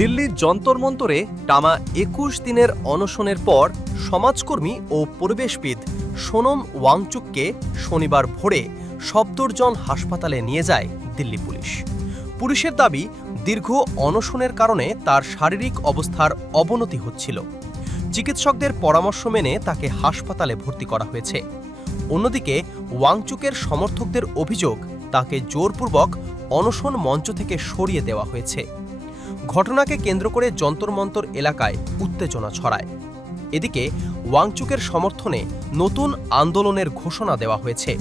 দিল্লির যন্তর মন্তরে টানা ২১ দিনের অনশনের পর সমাজকর্মী ও পরিবেশবিদ সোনম ওয়াংচুককে শনিবার ভোরে সফদরজং হাসপাতালে নিয়ে যায় দিল্লি পুলিশ। পুলিশের দাবি, দীর্ঘ অনশনের কারণে তার শারীরিক অবস্থার অবনতি হচ্ছিল। চিকিৎসকদের পরামর্শ মেনে তাকে হাসপাতালে ভর্তি করা হয়েছে। অন্যদিকে ওয়াংচুকের সমর্থকদের অভিযোগ, তাকে জোরপূর্বক অনশন মঞ্চ থেকে সরিয়ে দেওয়া হয়েছে। ঘটনাকে কেন্দ্র করে যন্তর মন্তর এলাকায় উত্তেজনা ছড়ায়। এদিকে ওয়াংচুকের সমর্থনে নতুন আন্দোলনের ঘোষণা দেওয়া হয়েছে।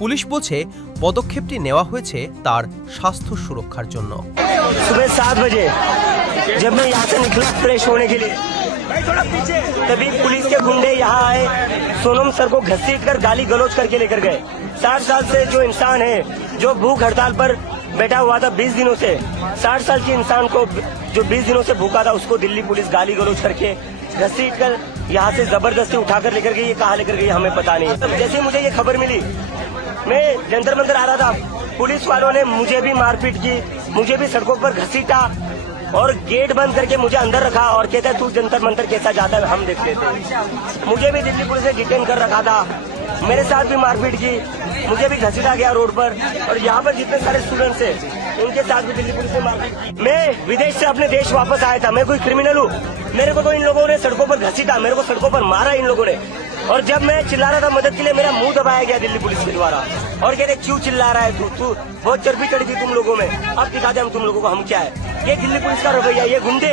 পুলিশ বলছে, পদক্ষেপটি নেওয়া হয়েছে তার স্বাস্থ্য সুরক্ষার জন্য। सुबह 7 बजे जब मैं यहाँ से निकला फ्रेश होने के लिए, तभी पुलिस के गुंडे यहाँ आए, सोनम सर को घसीट कर गाली गलौज करके लेकर गए। 60 साल से जो इंसान है, जो भूख हड़ताल पर बैठा हुआ था 20 दिनों से, 60 साल के इंसान को जो 20 दिनों से भूखा था, उसको दिल्ली पुलिस गाली गलौज करके घसीट कर यहाँ से जबरदस्ती उठाकर लेकर गई। ये कहाँ लेकर गई हमें पता नहीं। जैसे ही मुझे ये खबर मिली, मैं जंतर मंतर आ रहा था, पुलिस वालों ने मुझे भी मारपीट की, मुझे भी सड़कों पर घसीटा और गेट बंद करके मुझे अंदर रखा और कहता है तू जंतर मंतर कैसा जाता है हम देख लेते हैं। मुझे भी दिल्ली पुलिस ने डिटेन कर रखा था, मेरे साथ भी मारपीट की, मुझे भी घसीटा गया रोड पर। और यहाँ पर जितने सारे स्टूडेंट्स हैं, उनके साथ भी दिल्ली पुलिस ने मारपीट की। मैं विदेश से अपने देश वापस आया था, मैं कोई क्रिमिनल हूँ? मेरे को तो इन लोगों ने सड़कों पर घसीटा, मेरे को सड़कों पर मारा इन लोगों ने। और जब मैं चिल्ला रहा था मदद के लिए, मेरा मुंह दबाया गया दिल्ली पुलिस के द्वारा और कहते क्यों चिल्ला रहा है तू बहुत चर्बी चढ़ गई तुम लोगों में, अब दिखा दे हम तुम लोगों को हम क्या है। ये दिल्ली पुलिस का रवैया, ये गुंडे